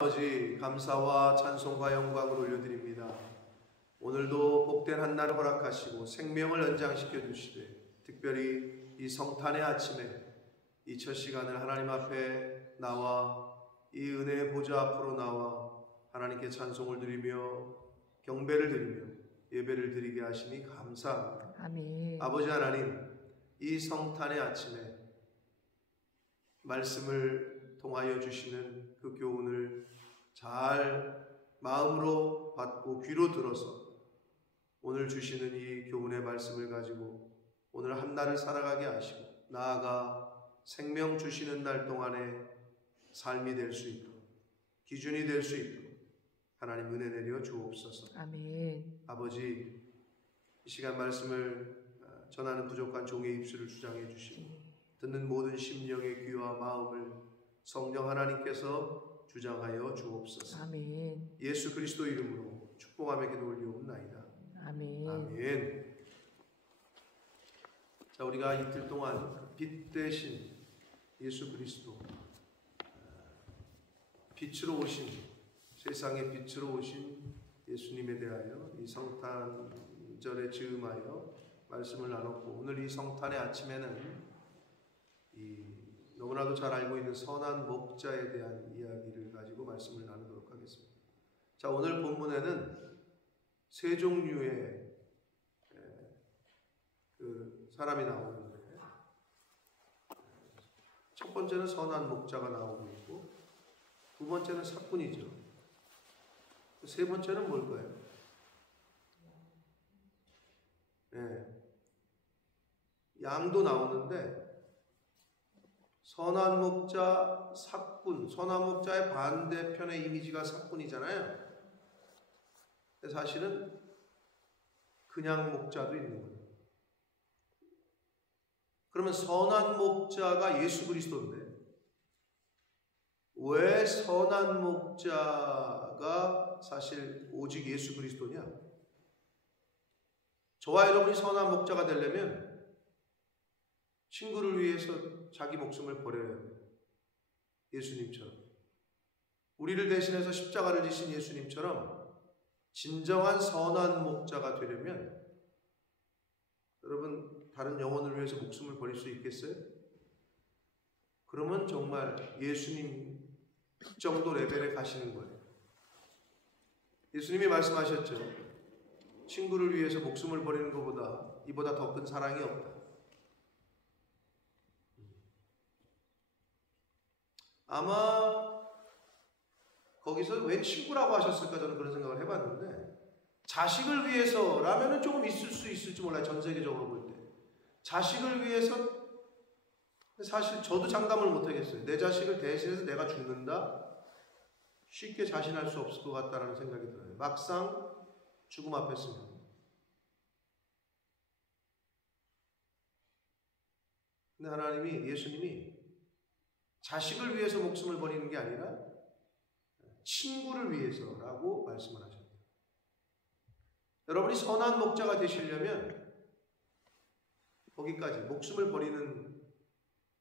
아버지, 감사와 찬송과 영광을 올려드립니다. 오늘도 복된 한날을 허락하시고 생명을 연장시켜 주시되, 특별히 이 성탄의 아침에 이 첫 시간을 하나님 앞에 나와 이 은혜의 보좌 앞으로 나와 하나님께 찬송을 드리며 경배를 드리며 예배를 드리게 하시니 감사합니다. 아멘. 아버지 하나님, 이 성탄의 아침에 말씀을 통하여 주시는 그 교훈을 잘 마음으로 받고 귀로 들어서 오늘 주시는 이 교훈의 말씀을 가지고 오늘 한 날을 살아가게 하시고 나아가 생명 주시는 날 동안에 삶이 될 수 있도록, 기준이 될 수 있도록 하나님 은혜 내려 주옵소서. 아멘. 아버지, 이 시간 말씀을 전하는 부족한 종의 입술을 주장해 주시고 듣는 모든 심령의 귀와 마음을 성령 하나님께서 주장하여 주옵소서. 아멘. 예수 그리스도 이름으로 축복하며 기도 올리옵나이다. 아멘. 아멘. 자, 우리가 이틀 동안 빛 대신 예수 그리스도, 빛으로 오신, 세상의 빛으로 오신 예수님에 대하여 이 성탄절에 즈음하여 말씀을 나눴고, 오늘 이 성탄의 아침에는 너무나도 잘 알고 있는 선한 목자에 대한 이야기를 가지고 말씀을 나누도록 하겠습니다. 자, 오늘 본문에는 세 종류의 그 사람이 나오는데, 첫 번째는 선한 목자가 나오고 있고, 두 번째는 사꾼이죠. 세 번째는 뭘까요? 양도 나오는데, 선한 목자, 사꾼, 선한 목자의 반대편의 이미지가 사꾼이잖아요. 사실은 그냥 목자도 있는 거예요. 그러면 선한 목자가 예수 그리스도인데 왜 선한 목자가 사실 오직 예수 그리스도냐? 저와 여러분이 선한 목자가 되려면 친구를 위해서 자기 목숨을 버려야 해요. 예수님처럼. 우리를 대신해서 십자가를 지신 예수님처럼 진정한 선한 목자가 되려면, 여러분 다른 영혼을 위해서 목숨을 버릴 수 있겠어요? 그러면 정말 예수님 정도 레벨에 가시는 거예요. 예수님이 말씀하셨죠. 친구를 위해서 목숨을 버리는 것보다 이보다 더 큰 사랑이 없다. 아마 거기서 왜 친구라고 하셨을까 저는 그런 생각을 해봤는데, 자식을 위해서라면은 조금 있을 수 있을지 몰라요. 전 세계적으로 볼 때 자식을 위해서, 사실 저도 장담을 못하겠어요. 내 자식을 대신해서 내가 죽는다? 쉽게 자신할 수 없을 것 같다라는 생각이 들어요. 막상 죽음 앞에 서면. 근데 하나님이, 예수님이 자식을 위해서 목숨을 버리는 게 아니라 친구를 위해서라고 말씀을 하셨다. 여러분이 선한 목자가 되시려면 거기까지 목숨을 버리는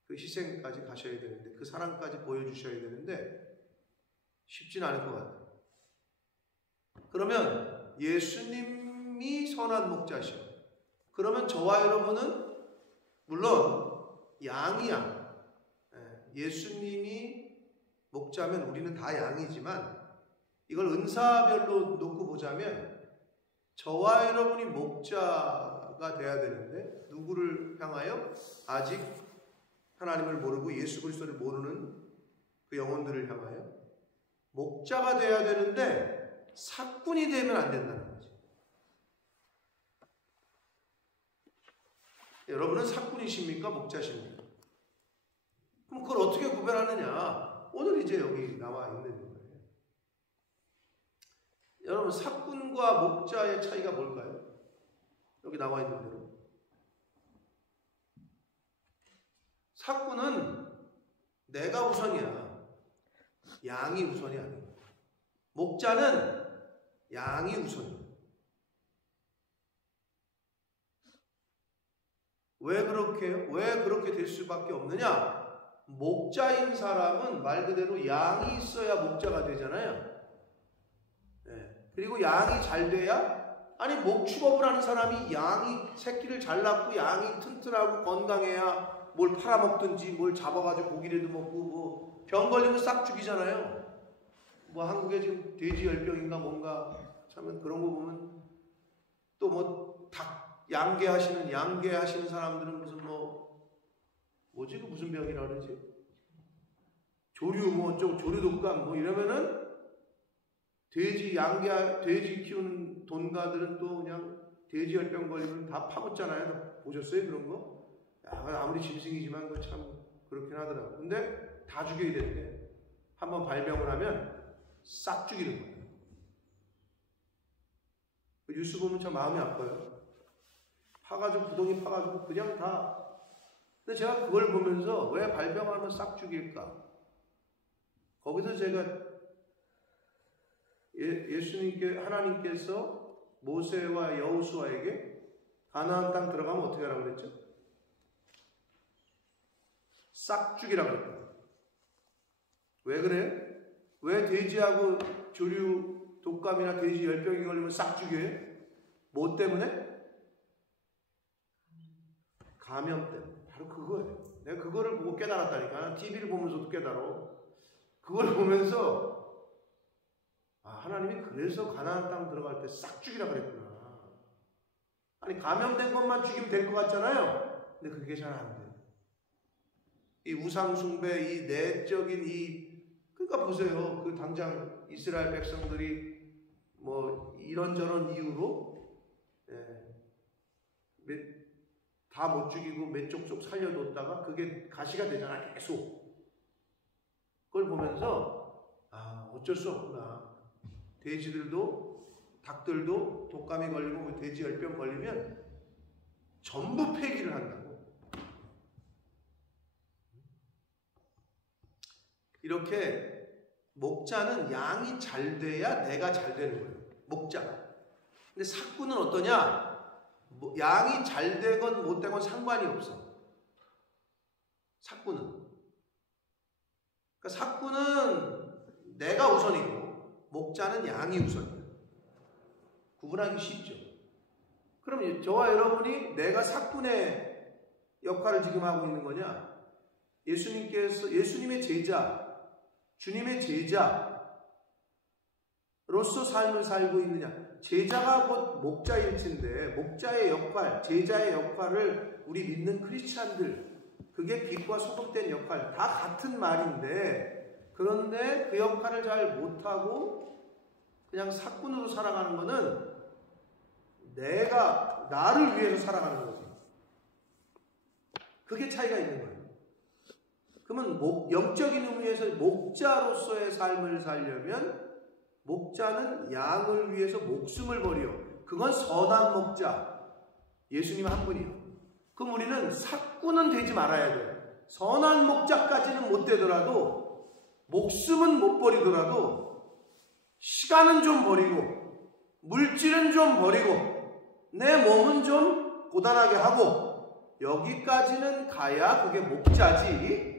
그 희생까지 가셔야 되는데, 그 사랑까지 보여주셔야 되는데 쉽진 않을 것 같아요. 그러면 예수님이 선한 목자셔. 그러면 저와 여러분은 물론 양이야. 예수님이 목자면 우리는 다 양이지만, 이걸 은사별로 놓고 보자면 저와 여러분이 목자가 돼야 되는데, 누구를 향하여? 아직 하나님을 모르고 예수 그리스도를 모르는 그 영혼들을 향하여 목자가 돼야 되는데 사꾼이 되면 안 된다는 거지. 여러분은 사꾼이십니까? 목자십니까? 그럼 그걸 어떻게 구별하느냐? 오늘 이제 여기 나와 있는 거예요. 여러분, 사꾼과 목자의 차이가 뭘까요? 여기 나와 있는 대로. 사꾼은 내가 우선이야. 양이 우선이 아니야. 목자는 양이 우선이야. 왜 그렇게 될 수밖에 없느냐? 목자인 사람은 말 그대로 양이 있어야 목자가 되잖아요. 네. 그리고 양이 잘 돼야, 아니 목축업을 하는 사람이 양이 새끼를 잘 낳고 양이 튼튼하고 건강해야 뭘 팔아먹든지 뭘 잡아가지고 고기라도 먹고 뭐 병 걸리면 싹 죽이잖아요. 뭐 한국에 지금 돼지열병인가 뭔가 참 그런 거 보면 또 뭐 닭 양계하시는 사람들은 무슨 뭐지 그 무슨 병이라 그러지? 조류 뭐 어쩌고 조류 독감 뭐 이러면은 돼지 키우는 돈가들은 또 그냥 돼지열병 걸리면 다 파묻잖아요. 보셨어요 그런 거? 야, 아무리 짐승이지만 그 참 그렇긴 하더라고. 근데 다 죽여야 되는데 한번 발병을 하면 싹 죽이는 거예요. 그 뉴스 보면 참 마음이 아파요. 파가지고 구덩이 파가지고 그냥 다. 근데 제가 그걸 보면서 왜 발병하면 싹 죽일까? 거기서 제가 하나님께서 모세와 여호수아에게 가나안 땅 들어가면 어떻게 하라고 그랬죠? 싹 죽이라고 그랬다. 왜 그래? 왜 돼지하고 조류 독감이나 돼지 열병이 걸리면 싹 죽여요? 뭐 때문에? 감염 때문에. 바로 그거예요. 내가 그거를 보고 깨달았다니까. TV를 보면서도 깨달아. 그걸 보면서 하나님이 그래서 가나안 땅 들어갈 때 싹 죽이라 그랬구나. 아니 감염된 것만 죽이면 될 것 같잖아요. 근데 그게 잘 안 돼요. 이 우상 숭배, 이 내적인 그러니까 보세요. 그 당장 이스라엘 백성들이 뭐 이런저런 이유로 다 못 죽이고 몇 족족 살려뒀다가 그게 가시가 되잖아 계속. 그걸 보면서 어쩔 수 없구나. 돼지들도 닭들도 독감이 걸리고 돼지 열병 걸리면 전부 폐기를 한다고. 이렇게 목자는 양이 잘 돼야 내가 잘 되는 거예요. 목자가. 근데 삭구는 어떠냐? 양이 잘 되건 못 되건 상관이 없어. 삭구는. 그러니까 삭구는 내가 우선이고 목자는 양이 우선이에요. 구분하기 쉽죠. 그럼 저와 여러분이 내가 삭군의 역할을 지금 하고 있는 거냐? 예수님의 제자, 주님의 제자로서 삶을 살고 있느냐? 제자가 곧 목자일진데 목자의 역할, 제자의 역할을 우리 믿는 크리스찬들, 그게 빛과 소금된 역할, 다 같은 말인데 그런데 그 역할을 잘 못하고 그냥 삭군으로 살아가는 거는 내가 나를 위해서 살아가는 거지. 그게 차이가 있는 거예요. 그러면 영적인 의미에서 목자로서의 삶을 살려면 목자는 양을 위해서 목숨을 버려. 그건 선한 목자. 예수님 한 분이요. 그럼 우리는 삭구는 되지 말아야 돼. 선한 목자까지는 못 되더라도 목숨은 못 버리더라도 시간은 좀 버리고 물질은 좀 버리고 내 몸은 좀 고단하게 하고 여기까지는 가야 그게 목자지.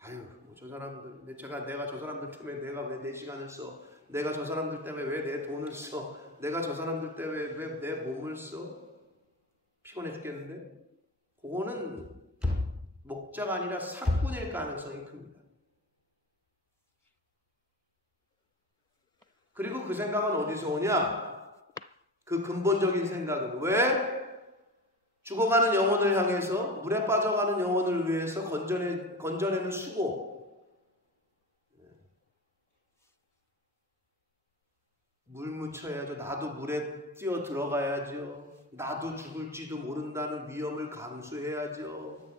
아유, 뭐 저 사람들, 내가 저 사람들 때문에 내가 왜 내 시간을 써? 내가 저 사람들 때문에 왜 내 돈을 써? 내가 저 사람들 때문에 왜 내 몸을 써? 피곤해 죽겠는데? 그거는 목자가 아니라 삭군일 가능성이 큽니다. 그리고 그 생각은 어디서 오냐? 그 근본적인 생각은 왜 죽어가는 영혼을 향해서 물에 빠져가는 영혼을 위해서 건져내는 수고, 물 묻혀야죠. 나도 물에 뛰어 들어가야죠. 나도 죽을지도 모른다는 위험을 감수해야죠.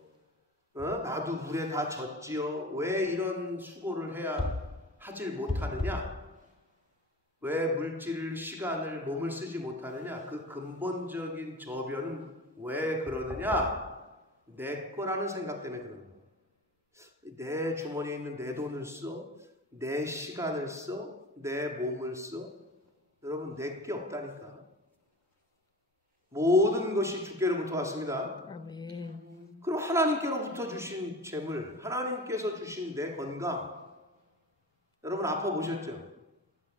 나도 물에 다 젖지요. 왜 이런 수고를 해야 하질 못하느냐? 왜 물질을, 시간을, 몸을 쓰지 못하느냐? 그 근본적인 저변은 왜 그러느냐? 내 거라는 생각 때문에 그러는 거예요. 내 주머니에 있는 내 돈을 써? 내 시간을 써? 내 몸을 써? 여러분, 내 게 없다니까. 모든 것이 주께로부터 왔습니다. 아멘. 그럼 하나님께로부터 주신 재물, 하나님께서 주신 내 건강, 여러분 아파 보셨죠?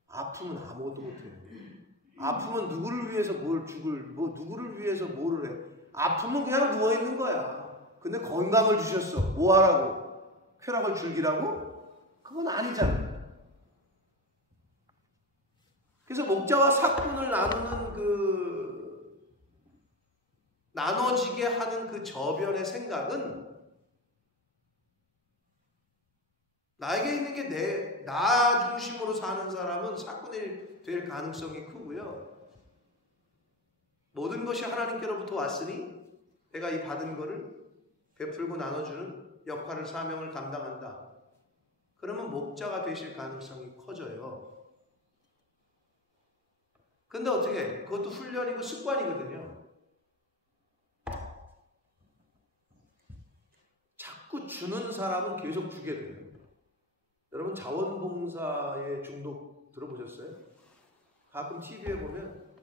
아프면 아무것도 못해요. 아프면 누구를 위해서 누구를 위해서 뭐를 해? 아프면 그냥 누워있는 거야. 근데 건강을 주셨어. 뭐 하라고? 쾌락을 즐기라고? 그건 아니잖아요. 그래서 목자와 삭군을 나누는 나눠지게 하는 그 저변의 생각은 나에게 있는 게 나 중심으로 사는 사람은 삭군이 될 가능성이 크고요. 모든 것이 하나님께로부터 왔으니 내가 이 받은 거를 베풀고 나눠주는 역할을, 사명을 감당한다. 그러면 목자가 되실 가능성이 커져요. 근데 어떻게? 그것도 훈련이고 습관이거든요. 자꾸 주는 사람은 계속 주게 돼요. 여러분 자원봉사의 중독 들어보셨어요? 가끔 TV에 보면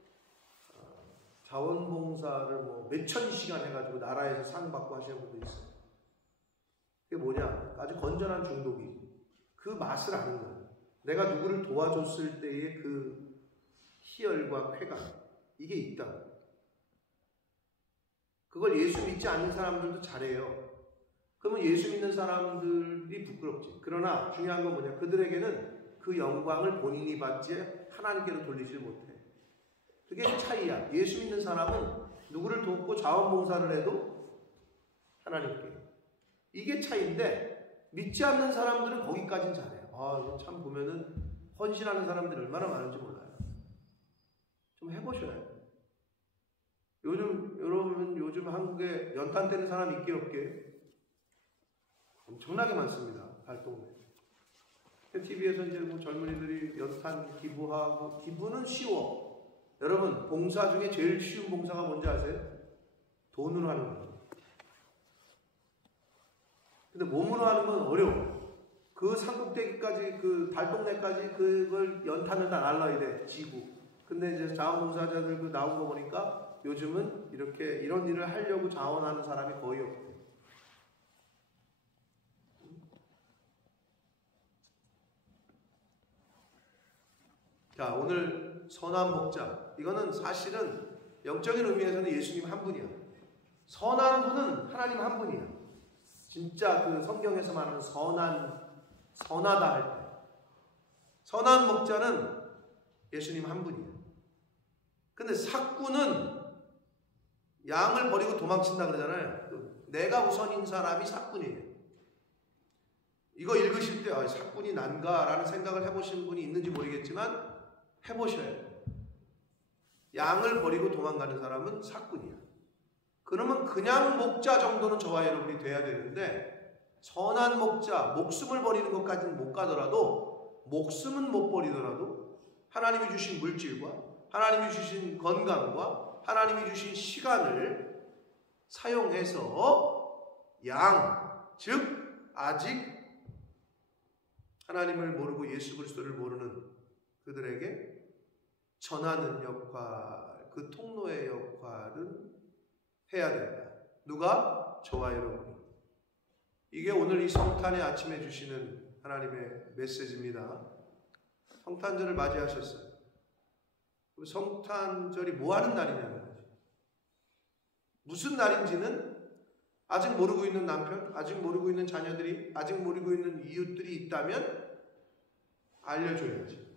자원봉사를 뭐 몇천 시간 해가지고 나라에서 상 받고 하시는 분도 있어요. 그게 뭐냐? 아주 건전한 중독이지. 그 맛을 아는 거예요. 내가 누구를 도와줬을 때의 그 희열과 쾌감, 이게 있다. 그걸 예수 믿지 않는 사람들도 잘해요. 그러면 예수 믿는 사람들이 부끄럽지. 그러나 중요한 건 뭐냐? 그들에게는 그 영광을 본인이 받지 하나님께로 돌리지 못해. 그게 차이야. 예수 믿는 사람은 누구를 돕고 자원봉사를 해도 하나님께. 이게 차이인데 믿지 않는 사람들은 거기까지는 잘해요. 이거 참 보면은 헌신하는 사람들이 얼마나 많은지 몰라요. 좀 해보셔야 해요. 요즘 한국에 연탄 떼는 사람 있게 없게 엄청나게 많습니다. 달동네. TV에서 이제 뭐 젊은이들이 연탄 기부하고, 기부는 쉬워. 여러분, 봉사 중에 제일 쉬운 봉사가 뭔지 아세요? 돈으로 하는 거예요. 근데 몸으로 하는 건 어려워. 그 산꼭대기까지, 그 달동네까지 그걸 연탄을 다 날라야 돼. 지구. 근데 이제 자원봉사자들 나온 거 보니까 요즘은 이런 일을 하려고 자원하는 사람이 거의 없고. 자, 오늘 선한 목자. 이거는 사실은 영적인 의미에서는 예수님 한 분이야. 선한 분은 하나님 한 분이야. 진짜 그 성경에서 말하는 선하다 할 때. 선한 목자는 예수님 한 분이야. 근데 삭군은 양을 버리고 도망친다 그러잖아요. 내가 우선인 사람이 삭군이에요. 이거 읽으실 때 삭군이 난가라는 생각을 해보신 분이 있는지 모르겠지만 해보셔야 돼요. 양을 버리고 도망가는 사람은 삭군이야. 그러면 그냥 목자 정도는 저와 여러분이 돼야 되는데, 선한 목자, 목숨을 버리는 것까지는 못 가더라도, 목숨은 못 버리더라도 하나님이 주신 물질과 하나님이 주신 건강과 하나님이 주신 시간을 사용해서 즉 아직 하나님을 모르고 예수 그리스도를 모르는 그들에게 전하는 역할, 그 통로의 역할은 해야 된다. 누가? 저와 여러분이. 이게 오늘 이 성탄의 아침에 주시는 하나님의 메시지입니다. 성탄절을 맞이하셨어요. 성탄절이 뭐 하는 날이냐는 거죠. 무슨 날인지는 아직 모르고 있는 남편, 아직 모르고 있는 자녀들이, 아직 모르고 있는 이웃들이 있다면 알려줘야지.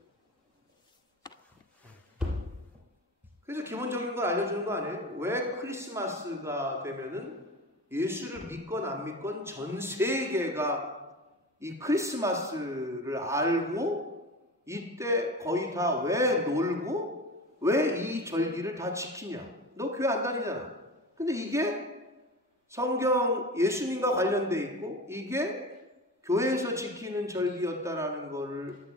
그래서 기본적인 걸 알려주는 거 아니에요? 왜 크리스마스가 되면은 예수를 믿건 안 믿건 전 세계가 이 크리스마스를 알고 이때 거의 다 왜 놀고 왜 이 절기를 다 지키냐? 너 교회 안 다니잖아. 근데 이게 성경 예수님과 관련돼 있고 이게 교회에서 지키는 절기였다라는 거를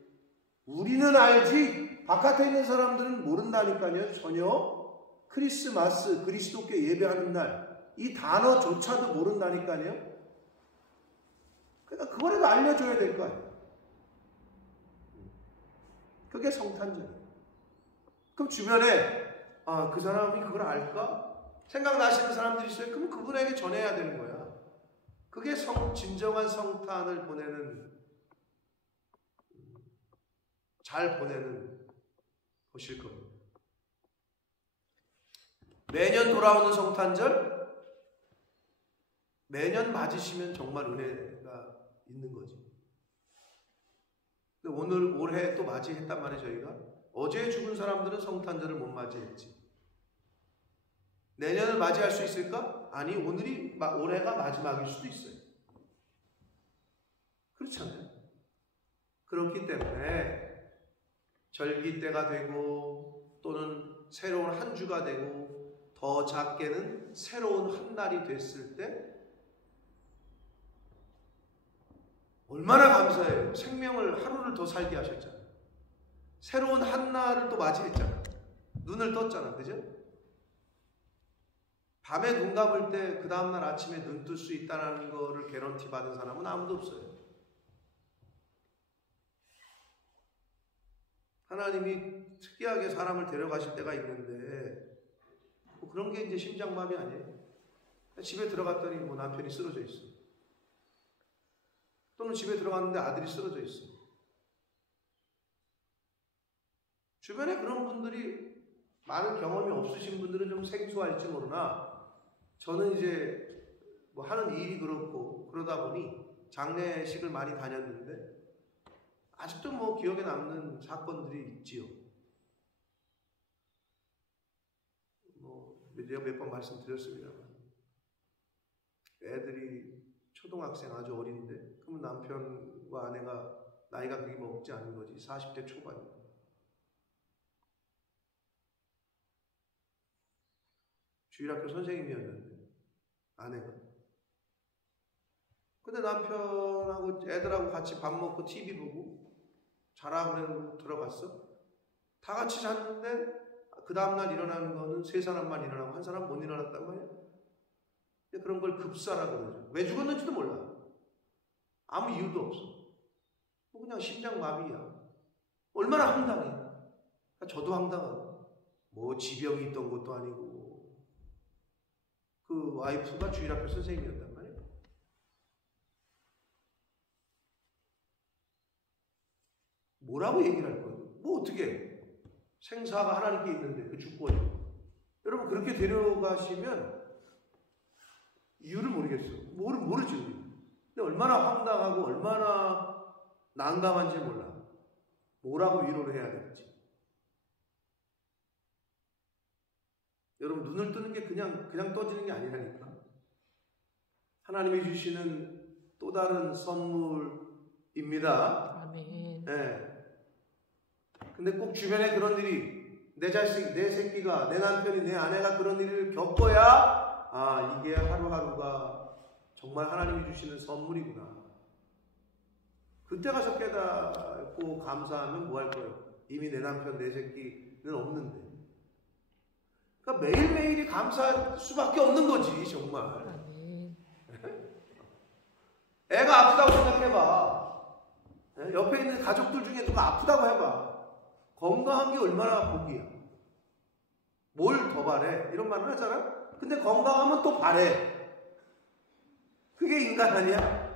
우리는 알지 바깥에 있는 사람들은 모른다니까요. 전혀 크리스마스, 그리스도께 예배하는 날 이 단어조차도 모른다니까요. 그러니까 그거라도 알려줘야 될 거 아니에요. 그게 성탄절이에요. 그럼 주변에 그 사람이 그걸 알까? 생각나시는 사람들이 있어요. 그럼 그분에게 전해야 되는 거야. 그게 진정한 성탄을 보내는, 잘 보내는 것일 겁니다. 매년 돌아오는 성탄절, 매년 맞으시면 정말 은혜가 있는 거지. 근데 올해 또 맞이했단 말이에요, 저희가. 어제 죽은 사람들은 성탄절을 못 맞이했지. 내년을 맞이할 수 있을까? 아니, 올해가 마지막일 수도 있어요. 그렇잖아요. 그렇기 때문에 절기 때가 되고 또는 새로운 한 주가 되고 더 작게는 새로운 한 날이 됐을 때 얼마나 감사해요. 생명을 하루를 더 살게 하셨잖아요. 새로운 한 날을 또 맞이했잖아요. 눈을 떴잖아. 그죠? 밤에 눈 감을 때 그 다음날 아침에 눈 뜰 수 있다는 거를 개런티 받은 사람은 아무도 없어요. 하나님이 특이하게 사람을 데려가실 때가 있는데 뭐 그런 게 이제 심장마비 아니에요. 집에 들어갔더니 뭐 남편이 쓰러져 있어. 또는 집에 들어갔는데 아들이 쓰러져 있어. 주변에 그런 분들이 많은 경험이 없으신 분들은 좀 생소할지 모르나 저는 이제 뭐 하는 일이 그렇고 그러다 보니 장례식을 많이 다녔는데 아직도 뭐 기억에 남는 사건들이 있지요. 뭐 제가 몇 번 말씀드렸습니다만 애들이 초등학생 아주 어린데 그러면 남편과 아내가 나이가 그렇게 먹지 않은 거지. 40대 초반이야. 주일학교 선생님이었는데 아내가. 근데 남편하고 애들하고 같이 밥 먹고 TV 보고 자라 그러고 들어갔어. 다 같이 잤는데 그 다음날 일어나는 거는 세 사람만 일어나고 한 사람 못 일어났단 말이야. 그런 걸 급사라고 그러죠. 왜 죽었는지도 몰라. 아무 이유도 없어. 그냥 심장마비야. 얼마나 황당해. 그러니까 저도 황당하고 뭐 지병이 있던 것도 아니고 그 와이프가 주일학교 선생님이었단 말이에요. 뭐라고 얘기를 할 거예요? 뭐 어떻게 해? 생사가 하나님께 있는데 그 주권이. 여러분 그렇게 데려가시면 이유를 모르겠어. 모르죠. 근데 얼마나 황당하고 얼마나 난감한지 몰라. 뭐라고 위로를 해야 될지. 여러분 눈을 뜨는 게 그냥 떠지는 게 아니라니까. 하나님이 주시는 또 다른 선물입니다. 아멘. 네. 근데 꼭 주변에 그런 일이 내 자식, 내 새끼가, 내 남편이, 내 아내가 그런 일을 겪어야 이게 하루하루가 정말 하나님이 주시는 선물이구나. 그때 가서 깨닫고 감사하면 뭐 할 거예요? 이미 내 남편, 내 새끼는 없는데. 그러니까 매일매일이 감사할 수밖에 없는 거지, 정말. 아멘. 애가 아프다고 생각해봐. 옆에 있는 가족들 중에 누가 아프다고 해봐. 건강한 게 얼마나 복이야. 뭘 더 바래? 이런 말을 하잖아? 근데 건강하면 또 바래. 그게 인간 아니야?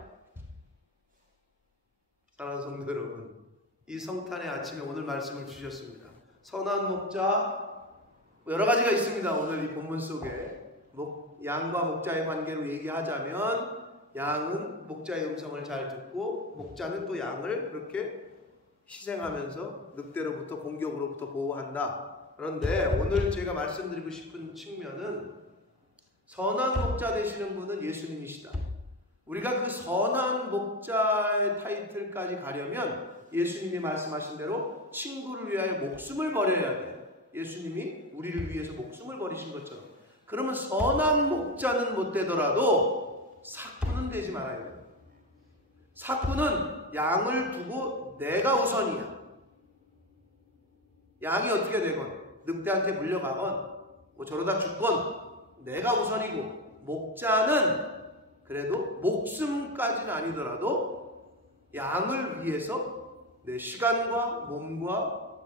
사랑하는 성도 여러분, 이 성탄의 아침에 오늘 말씀을 주셨습니다. 선한 목자, 여러 가지가 있습니다. 오늘 이 본문 속에 양과 목자의 관계로 얘기하자면 양은 목자의 음성을 잘 듣고 목자는 또 양을 그렇게 희생하면서 늑대로부터 공격으로부터 보호한다. 그런데 오늘 제가 말씀드리고 싶은 측면은 선한 목자 되시는 분은 예수님이시다. 우리가 그 선한 목자의 타이틀까지 가려면 예수님이 말씀하신 대로 친구를 위하여 목숨을 버려야 돼요. 예수님이 우리를 위해서 목숨을 버리신 것처럼. 그러면 선한 목자는 못 되더라도 사꾼은 되지 말아야 돼요. 사꾼은 양을 두고 내가 우선이야. 양이 어떻게 되건 늑대한테 물려가건 뭐 저러다 죽건 내가 우선이고, 목자는 그래도 목숨까지는 아니더라도 양을 위해서 내 시간과 몸과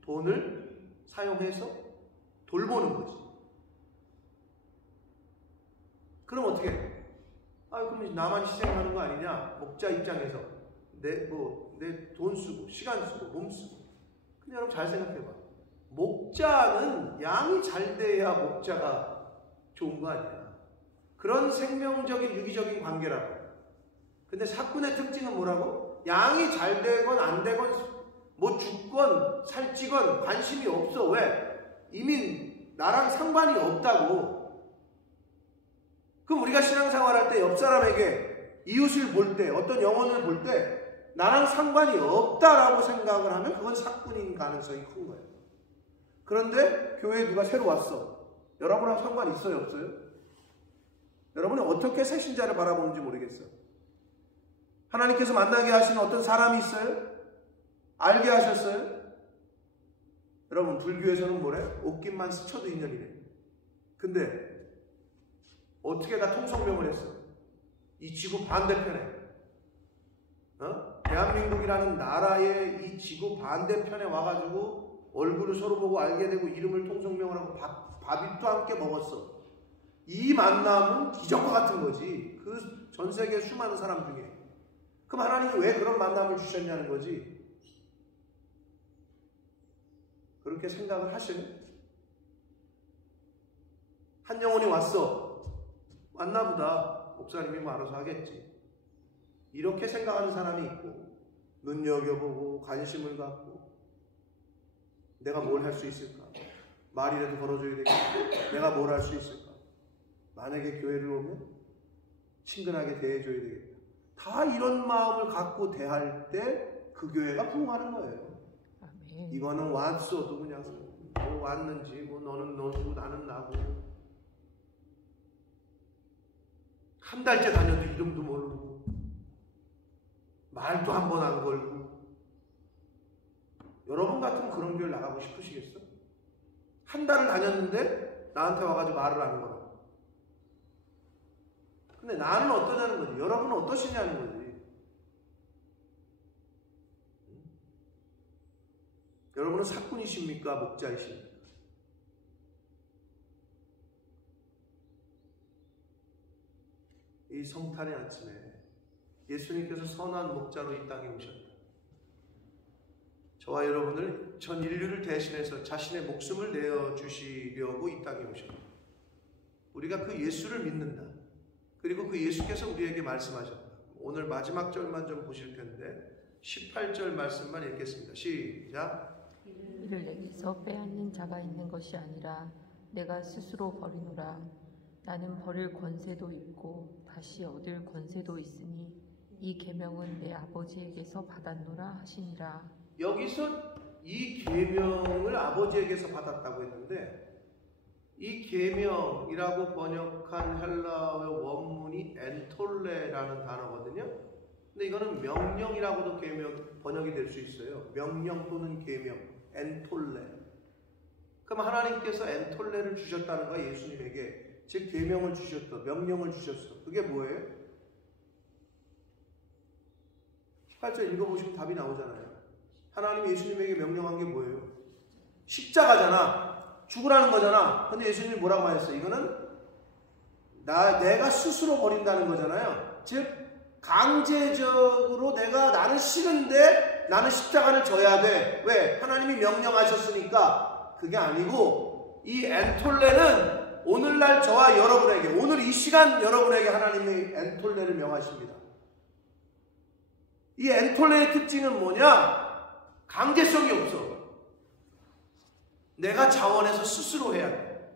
돈을 사용해서 돌보는 거지. 그럼 어떻게 해? 그럼 나만 희생하는 거 아니냐? 목자 입장에서 내 돈 쓰고 시간 쓰고 몸 쓰고. 근데 여러분 잘 생각해봐. 목자는 양이 잘 돼야 목자가 좋은 거 아니야. 그런 생명적인 유기적인 관계라고. 근데 사꾼의 특징은 뭐라고? 양이 잘 되건 안 되건 뭐 죽건 살찌건 관심이 없어. 왜? 이미 나랑 상관이 없다고. 그럼 우리가 신앙생활할 때 옆 사람에게 이웃을 볼 때, 어떤 영혼을 볼 때 나랑 상관이 없다라고 생각을 하면 그건 사꾼인 가능성이 큰 거예요. 그런데 교회에 누가 새로 왔어. 여러분하고 상관이 있어요, 없어요? 여러분이 어떻게 새 신자를 바라보는지 모르겠어요. 하나님께서 만나게 하시는 어떤 사람이 있어요? 알게 하셨어요? 여러분 불교에서는 뭐래? 옷깃만 스쳐도 인연이래. 근데 어떻게 다 통성명을 했어? 이 지구 반대편에 대한민국이라는 나라의 이 지구 반대편에 와가지고 얼굴을 서로 보고 알게 되고 이름을 통성명을 하고 밥입도 함께 먹었어. 이 만남은 기적과 같은 거지. 그 전 세계 수많은 사람 중에. 그럼 하나님이 왜 그런 만남을 주셨냐는 거지. 그렇게 생각을 하시네. 한 영혼이 왔어. 왔나보다. 목사님이 뭐 알아서 하겠지. 이렇게 생각하는 사람이 있고 눈여겨보고 관심을 갖고 내가 뭘 할 수 있을까? 말이라도 걸어줘야 되겠다. 내가 뭘 할 수 있을까? 만약에 교회를 오면 친근하게 대해줘야 되겠다. 다 이런 마음을 갖고 대할 때 그 교회가 부흥하는 거예요. 아멘. 이거는 왔어도 그냥 뭐 왔는지 뭐 너는 너고 나는 나고 한 달째 다녀도 이름도 모르고 말도 한 번 안 걸고. 여러분 같으면 그런 교회 나가고 싶으시겠어? 한 달을 다녔는데 나한테 와가지고 말을 안 걸어. 근데 나는 어떠냐는 거지. 여러분은 어떠시냐는 거지. 여러분은 사꾼이십니까? 목자이십니까? 이 성탄의 아침에 예수님께서 선한 목자로 이 땅에 오셨다. 저와 여러분을 전 인류를 대신해서 자신의 목숨을 내어주시려고 이 땅에 오셨다. 우리가 그 예수를 믿는다. 그리고 그 예수께서 우리에게 말씀하셨다. 오늘 마지막 절만 좀 보실 텐데 18절 말씀만 읽겠습니다. 시작. 이를 내게서 빼앗는 자가 있는 것이 아니라 내가 스스로 버리노라. 나는 버릴 권세도 있고 다시 얻을 권세도 있으니 이 계명은 내 아버지에게서 받았노라 하시니라. 여기서 이 계명을 아버지에게서 받았다고 했는데 이 계명이라고 번역한 헬라어 원문이 엔톨레라는 단어거든요. 근데 이거는 명령이라고도 번역이 될 수 있어요. 명령 또는 계명, 엔톨레. 그럼 하나님께서 엔톨레를 주셨다는 거야, 예수님에게. 즉 계명을 주셨어, 명령을 주셨어. 그게 뭐예요? 18절 읽어보시면 답이 나오잖아요. 하나님이 예수님에게 명령한 게 뭐예요? 십자가잖아. 죽으라는 거잖아. 근데 예수님이 뭐라고 말했어? 이거는 내가 스스로 버린다는 거잖아요. 즉 강제적으로 나는 싫은데 나는 십자가를 져야 돼. 왜? 하나님이 명령하셨으니까. 그게 아니고 이 엔톨레는 오늘날 저와 여러분에게, 오늘 이 시간 여러분에게 하나님이 엔톨레를 명하십니다. 이 엔톨레의 특징은 뭐냐? 강제성이 없어. 내가 자원해서 스스로 해야 돼.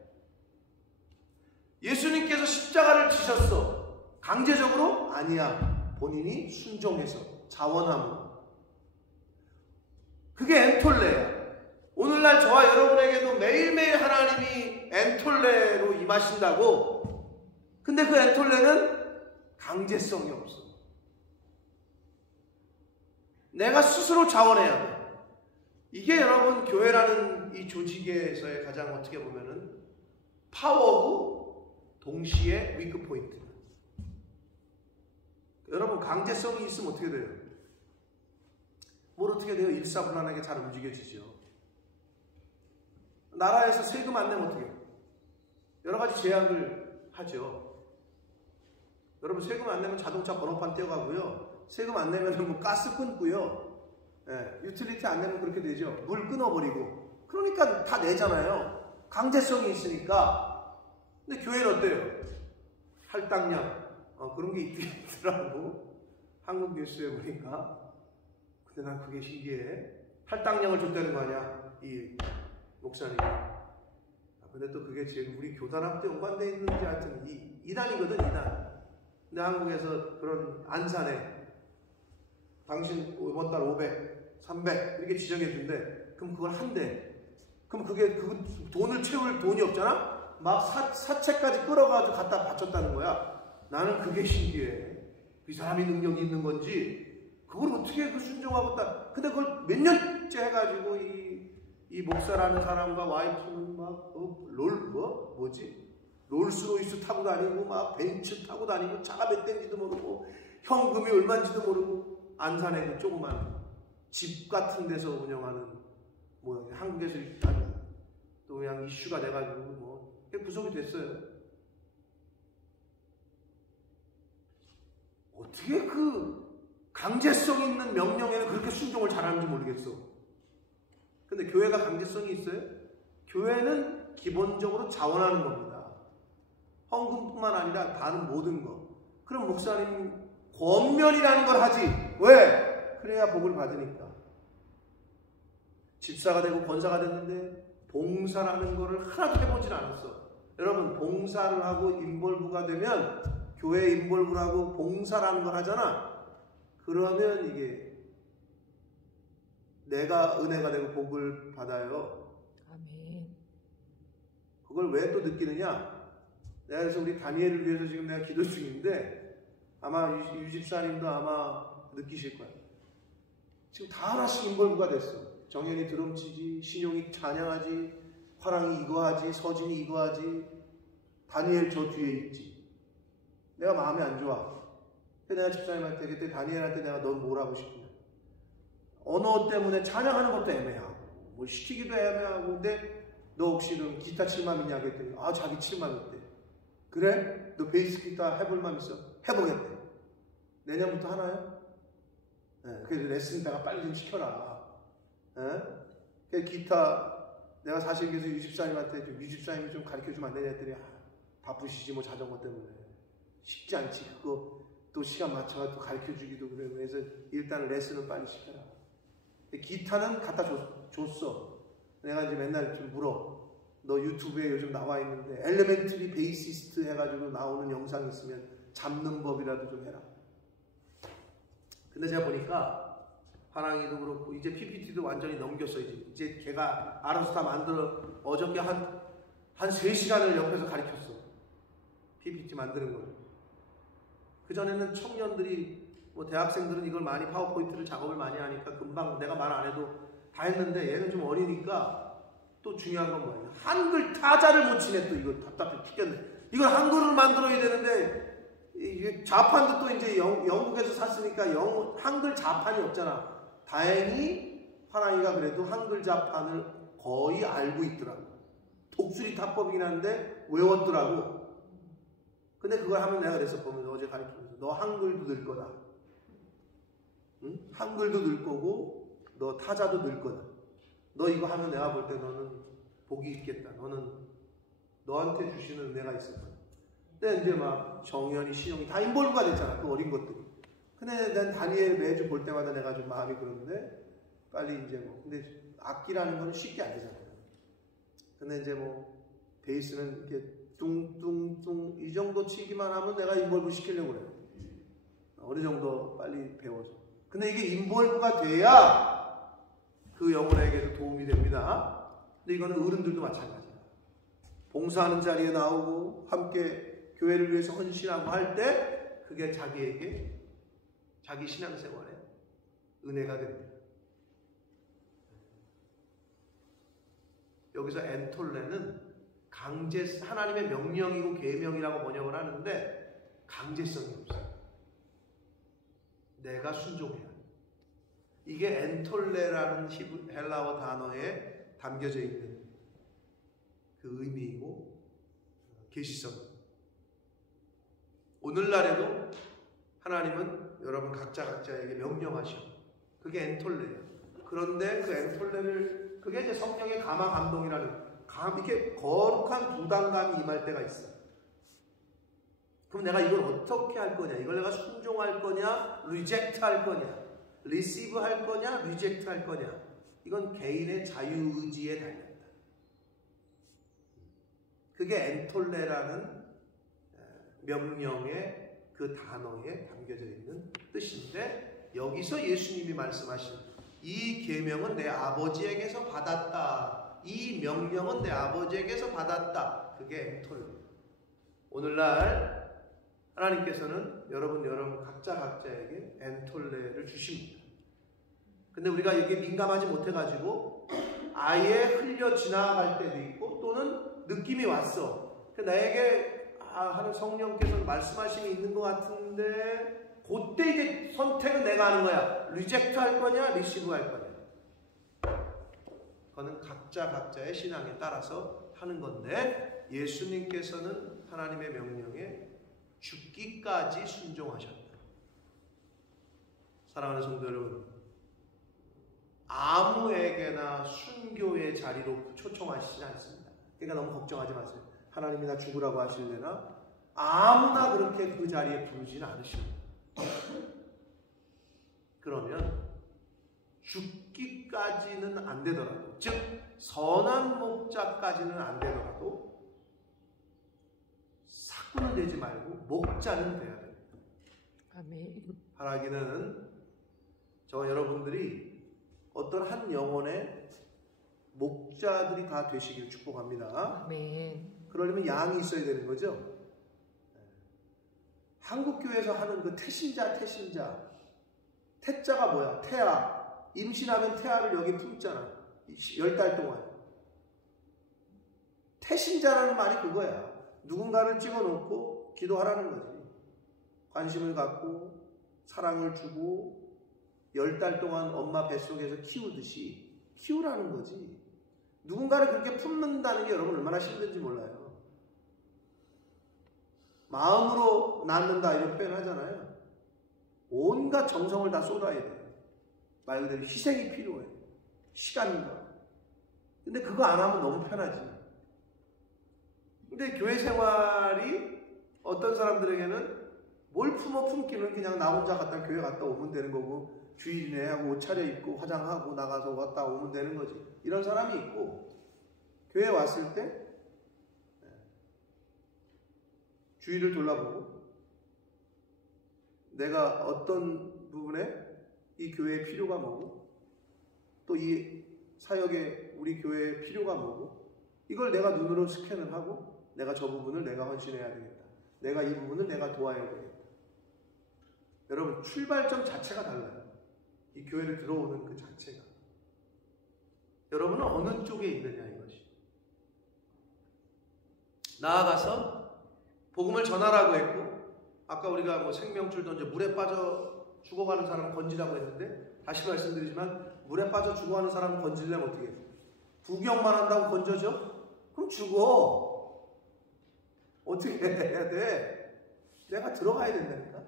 예수님께서 십자가를 지셨어. 강제적으로? 아니야. 본인이 순종해서, 자원함으로. 그게 엔톨레야. 오늘날 저와 여러분에게도 매일매일 하나님이 엔톨레로 임하신다고. 근데 그 엔톨레는 강제성이 없어. 내가 스스로 자원해야 돼. 이게 여러분 교회라는 이 조직에서의 가장 어떻게 보면은 파워고 동시에 위크 포인트. 여러분 강제성이 있으면 어떻게 돼요? 뭘 어떻게 돼요? 일사불란하게 잘 움직여지죠. 나라에서 세금 안 내면 어떻게 해요? 여러 가지 제약을 하죠. 여러분 세금 안 내면 자동차 번호판 떼어가고요. 세금 안 내면 뭐 가스 끊고요. 예, 유틸리티 안 내면 그렇게 되죠. 물 끊어버리고. 그러니까 다 내잖아요. 강제성이 있으니까. 근데 교회는 어때요? 할당량. 그런 게 있더라고. 한국 뉴스에 보니까. 근데 난 그게 신기해. 할당량을 줬다는 거 아니야? 이 목사님이. 근데 또 그게 지금 우리 교단하고 연관되어 있는지 하여튼 이단이거든, 이단. 근데 한국에서 그런 안산에 당신 이번 달 500, 300 이렇게 지정해 준대. 그럼 그걸 한대. 그럼 그게 그 돈을 채울 돈이 없잖아? 막 사채까지 끌어가지고 갖다 바쳤다는 거야. 나는 그게 신기해. 이 사람이 능력이 있는 건지 그걸 어떻게 그 순종하고 딱. 근데 그걸 몇 년째 해가지고 이 목사라는 사람과 와이프는 막 롤스로이스 타고 다니고 막 벤츠 타고 다니고 차가 몇 대인지도 모르고 현금이 얼마인지도 모르고 안산에 그 조그만 집 같은 데서 운영하는 뭐 한국에서 일단 또 그냥 이슈가 돼가지고 뭐 구속이 됐어요. 어떻게 그 강제성 있는 명령에는 그렇게 순종을 잘하는지 모르겠어. 근데 교회가 강제성이 있어요? 교회는 기본적으로 자원하는 겁니다. 헌금뿐만 아니라 다른 모든 것. 그럼 목사님 권면이라는 걸 하지. 왜? 그래야 복을 받으니까. 집사가 되고 권사가 됐는데 봉사라는 거를 하나도 해보진 않았어. 여러분 봉사를 하고 인볼브가 되면 교회 인볼브를 하고 봉사라는 걸 하잖아. 그러면 이게 내가 은혜가 되고 복을 받아요. 아멘. 그걸 왜 또 느끼느냐? 내가 그래서 우리 다니엘을 위해서 지금 내가 기도 중인데 아마 유집사님도 아마 느끼실 거예요. 지금 다 하나씩 인볼브가 됐어. 정연이 드럼치지, 신용이 찬양하지, 화랑이 이거 하지, 서진이 이거 하지, 다니엘 저 뒤에 있지. 내가 마음이 안 좋아. 그래서 내가 집사님한테 그때 다니엘한테 내가 넌 뭘 하고 싶냐? 언어 때문에 찬양하는 것도 애매하고 뭐 시키기도 애매하고. 근데 너 혹시 좀 기타 칠 맘 있냐? 그랬더니 자기 칠 맘 있대. 그래? 너 베이스 기타 해볼 맘 있어? 해보겠대. 내년부터 하나요? 네, 그래서 레슨 내가 빨리 좀 시켜라. 네? 기타 내가 사실 그래서 유집사님한테 유집사님이 좀 가르쳐주면 안 되냐 했더니 바쁘시지 뭐 자전거 때문에 쉽지 않지. 그거 또 시간 맞춰서 또 가르쳐주기도 그래. 그래서 일단 레슨은 빨리 시켜라. 기타는 갖다 줬어. 내가 이제 맨날 좀 물어. 너 유튜브에 요즘 나와 있는데 엘레멘트리 베이시스트 해가지고 나오는 영상 있으면 잡는 법이라도 좀 해라. 근데 제가 보니까 화랑이도 그렇고 이제 PPT도 완전히 넘겼어. 이제 걔가 알아서 다 만들어. 어저께 한 3시간을 옆에서 가르쳤어. PPT 만드는 걸. 그전에는 청년들이 뭐 대학생들은 이걸 많이 파워포인트를 작업을 많이 하니까 금방 내가 말 안 해도 다 했는데 얘는 좀 어리니까 또 중요한 건 뭐예요? 한글 타자를 못 치네. 또 이거 답답해 죽겠네. 이걸 한글을 만들어야 되는데 이게 자판도 또 이제 영국에서 샀으니까 한글 자판이 없잖아. 다행히 화랑이가 그래도 한글 자판을 거의 알고 있더라고. 독수리 타법이긴 한데 외웠더라고. 근데 그걸 하면 내가 그래서 보면 어제 가르치면서 너 한글도 늘 거다. 응? 한글도 늘 거고 너 타자도 늘 거다. 너 이거 하면 내가 볼 때 너는 복이 있겠다. 너는 너한테 주시는 은혜가 있을 거야. 근데 이제 막 정연이, 신용이 다 인볼브가 됐잖아. 그 어린 것들이. 근데 난 다니엘 매주 볼 때마다 내가 좀 마음이 그런데 빨리 이제 뭐 근데 악기라는 거는 쉽게 안 되잖아요. 근데 이제 뭐 베이스는 이렇게 뚱뚱뚱 이 정도 치기만 하면 내가 인볼브 시키려고 그래요. 어느 정도 빨리 배워서. 근데 이게 인볼브가 돼야 그 영혼에게도 도움이 됩니다. 근데 이거는 어른들도 마찬가지야. 봉사하는 자리에 나오고 함께 교회를 위해서 헌신하고 할 때 그게 자기에게 자기 신앙생활에 은혜가 됩니다. 여기서 엔톨레는 하나님의 명령이고 계명이라고 번역을 하는데 강제성이 없어요. 내가 순종해야 돼. 이게 엔톨레라는 헬라어 단어에 담겨져 있는 그 의미이고 계시성. 오늘날에도 하나님은 여러분 각자에게 명령하셔. 그게 엔톨레예요. 그런데 그 엔톨레를, 그게 이제 성령의 감화 감동이라는, 이렇게 거룩한 부담감이 임할 때가 있어요. 그럼 내가 이걸 어떻게 할 거냐? 이걸 내가 순종할 거냐? 리젝트 할 거냐? 리시브 할 거냐? 리젝트 할 거냐? 이건 개인의 자유의지에 달렸다. 그게 엔톨레라는 명령의 그 단어에 담겨져 있는 뜻인데, 여기서 예수님이 말씀하신 이 계명은 내 아버지에게서 받았다. 이 명령은 내 아버지에게서 받았다. 그게 엔톨레. 오늘날 하나님께서는 여러분 각자에게 엔톨레를 주십니다. 근데 우리가 이게 민감하지 못해가지고 아예 흘려 지나갈 때도 있고, 또는 느낌이 왔어. 나에게 하는 성령께서 말씀하심이 있는 것 같은데, 그때 이제 선택은 내가 하는 거야. 리젝트 할 거냐, 리시브 할 거냐. 그거는 각자의 신앙에 따라서 하는 건데, 예수님께서는 하나님의 명령에 죽기까지 순종하셨다. 사랑하는 성도 여러분, 아무에게나 순교의 자리로 초청하시지 않습니다. 그러니까 너무 걱정하지 마세요. 하나님이 나 죽으라고 하실래나? 아무나 그렇게 그 자리에 부르지는 않으십니다. 그러면 죽기까지는 안 되더라도, 즉 선한 목자까지는 안 되더라도 사꾼은 되지 말고 목자는 돼야 됩니다. 아멘. 바라기는 저 여러분들이 어떤 한 영혼의 목자들이 다 되시기를 축복합니다. 아멘. 그러려면 양이 있어야 되는 거죠. 한국교회에서 하는 그 태신자, 태자가 뭐야? 태아. 임신하면 태아를 여기 품잖아. 10달 동안. 태신자라는 말이 그거야. 누군가를 찍어놓고 기도하라는 거지. 관심을 갖고 사랑을 주고 10달 동안 엄마 뱃속에서 키우듯이 키우라는 거지. 누군가를 그렇게 품는다는 게 여러분 얼마나 힘든지 몰라요. 마음으로 낳는다 이런 표현 하잖아요. 온갖 정성을 다 쏟아야 돼요. 말 그대로 희생이 필요해. 시간과. 근데 그거 안 하면 너무 편하지. 근데 교회 생활이 어떤 사람들에게는 뭘 품기는 그냥 나 혼자 교회 갔다 오면 되는 거고, 주일이네 하고 옷 차려입고 화장하고 나가서 왔다 오면 되는 거지. 이런 사람이 있고, 교회에 왔을 때 주위를 돌아보고 내가 어떤 부분에 이 교회의 필요가 뭐고, 또 이 사역에 우리 교회의 필요가 뭐고, 이걸 내가 눈으로 스캔을 하고 내가 저 부분을 내가 헌신해야 되겠다. 내가 이 부분을 내가 도와야 되겠다. 여러분, 출발점 자체가 달라요. 이 교회를 들어오는 그 자체가. 여러분은 어느 쪽에 있느냐 이것이. 나아가서 복음을 전하라고 했고, 아까 우리가 생명줄 던져 물에 빠져 죽어가는 사람을 건지라고 했는데, 다시 말씀드리지만 물에 빠져 죽어가는 사람을 건지려면 어떻게 해요? 구경만 한다고 건져져? 그럼 죽어. 어떻게 해야 돼? 내가 들어가야 된다니까.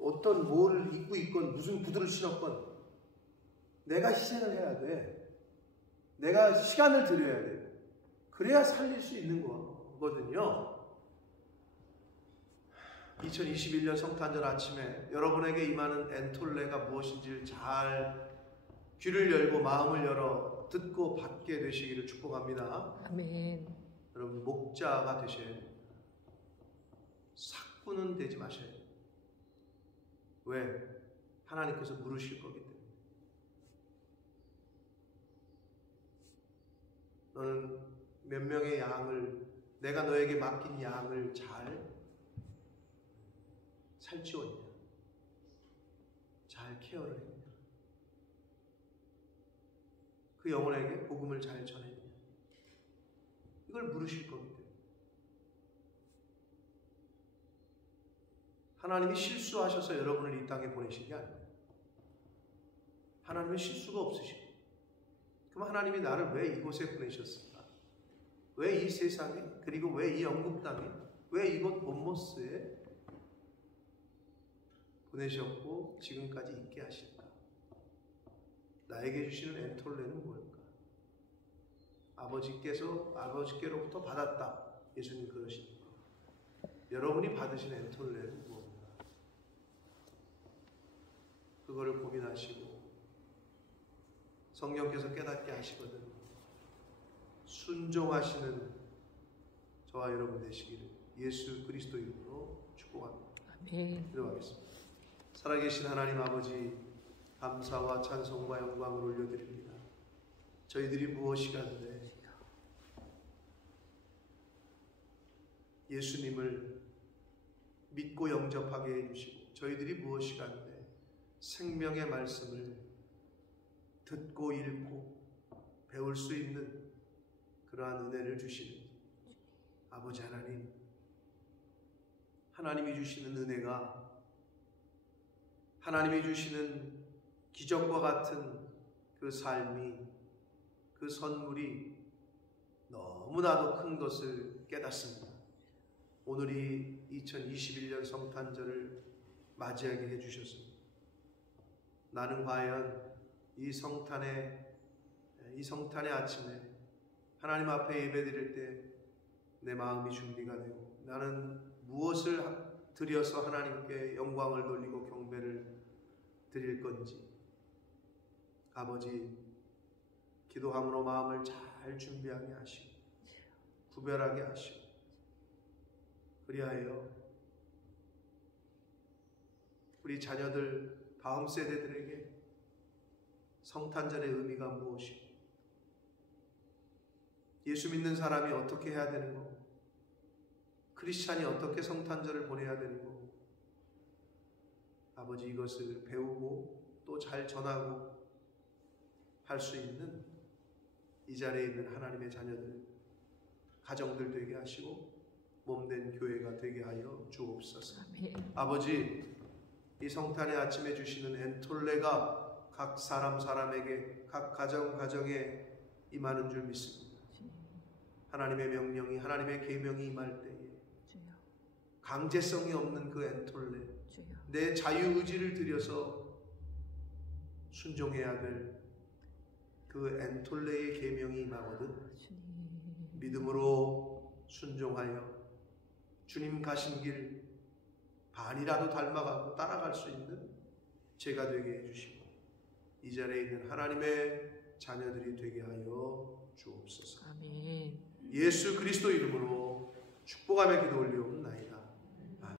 어떤 뭘 입고 있건 무슨 구두를 신었건 내가 희생을 해야 돼. 내가 시간을 들여야 돼. 그래야 살릴 수 있는 거거든요. 2021년 성탄절 아침에 여러분에게 임하는 엔톨레가 무엇인지를 잘 귀를 열고 마음을 열어 듣고 받게 되시기를 축복합니다. 아멘. 여러분, 목자가 되셔야 됩니다. 사꾼은 되지 마셔야 돼요. 왜? 하나님께서 물으실 거기 때문에. 너는 몇 명의 양을, 내가 너에게 맡긴 양을 잘 살찌웠냐? 잘 케어를 했냐? 그 영혼에게 복음을 잘 전했냐? 이걸 물으실 겁니다. 하나님이 실수하셔서 여러분을 이 땅에 보내신 게 아니에요. 하나님은 실수가 없으시고, 그럼 하나님이 나를 왜 이곳에 보내셨을까? 왜 이 세상에, 그리고 왜 이 영국 땅에, 왜 이곳 본모스에 보내셨고 지금까지 있게 하실까? 나에게 주시는 엔톨레는 뭘까? 아버지께로부터 받았다. 예수님 그러십니다. 여러분이 받으신 엔톨레는 무엇인가? 그거를 고민하시고 성령께서 깨닫게 하시거든 순종하시는 저와 여러분 되시기를 예수 그리스도 이름으로 축복합니다. 아멘. 기도하겠습니다. 살아계신 하나님 아버지, 감사와 찬송과 영광을 올려드립니다. 저희들이 무엇이간데 예수님을 믿고 영접하게 해주시고, 저희들이 무엇이간데 생명의 말씀을 듣고 읽고 배울 수 있는 그러한 은혜를 주시는 아버지 하나님, 하나님이 주시는 은혜가, 하나님이 주시는 기적과 같은 그 삶이, 그 선물이 너무나도 큰 것을 깨닫습니다. 오늘이 2021년 성탄절을 맞이하게 해주셨습니다. 나는 과연 이 성탄의 아침에 하나님 앞에 예배드릴 때 내 마음이 준비가 되고, 나는 무엇을 드려서 하나님께 영광을 돌리고 경배를 드릴 건지, 아버지 기도함으로 마음을 잘 준비하게 하시고 구별하게 하시고, 그리하여 우리 자녀들 다음 세대들에게 성탄절의 의미가 무엇이고, 예수 믿는 사람이 어떻게 해야 되는 거, 크리스찬이 어떻게 성탄절을 보내야 되는 거, 아버지 이것을 배우고 또 잘 전하고 할 수 있는 이 자리에 있는 하나님의 자녀들, 가정들 되게 하시고 몸된 교회가 되게 하여 주옵소서. 아멘. 아버지, 이 성탄의 아침에 주시는 엔톨레가 각 사람에게, 각 가정에 임하는 줄 믿습니다. 하나님의 명령이, 하나님의 계명이 임할 때에 강제성이 없는 그 엔톨레, 내 자유의지를 들여서 순종해야 될 그 엔톨레의 계명이 임하거든 믿음으로 순종하여 주님 가신 길 반이라도 닮아가고 따라갈 수 있는 제가 되게 해주시고, 이 자리에 있는 하나님의 자녀들이 되게 하여 주옵소서. 아멘. 예수 그리스도 이름으로 축복하며 기도 올리옵나이다.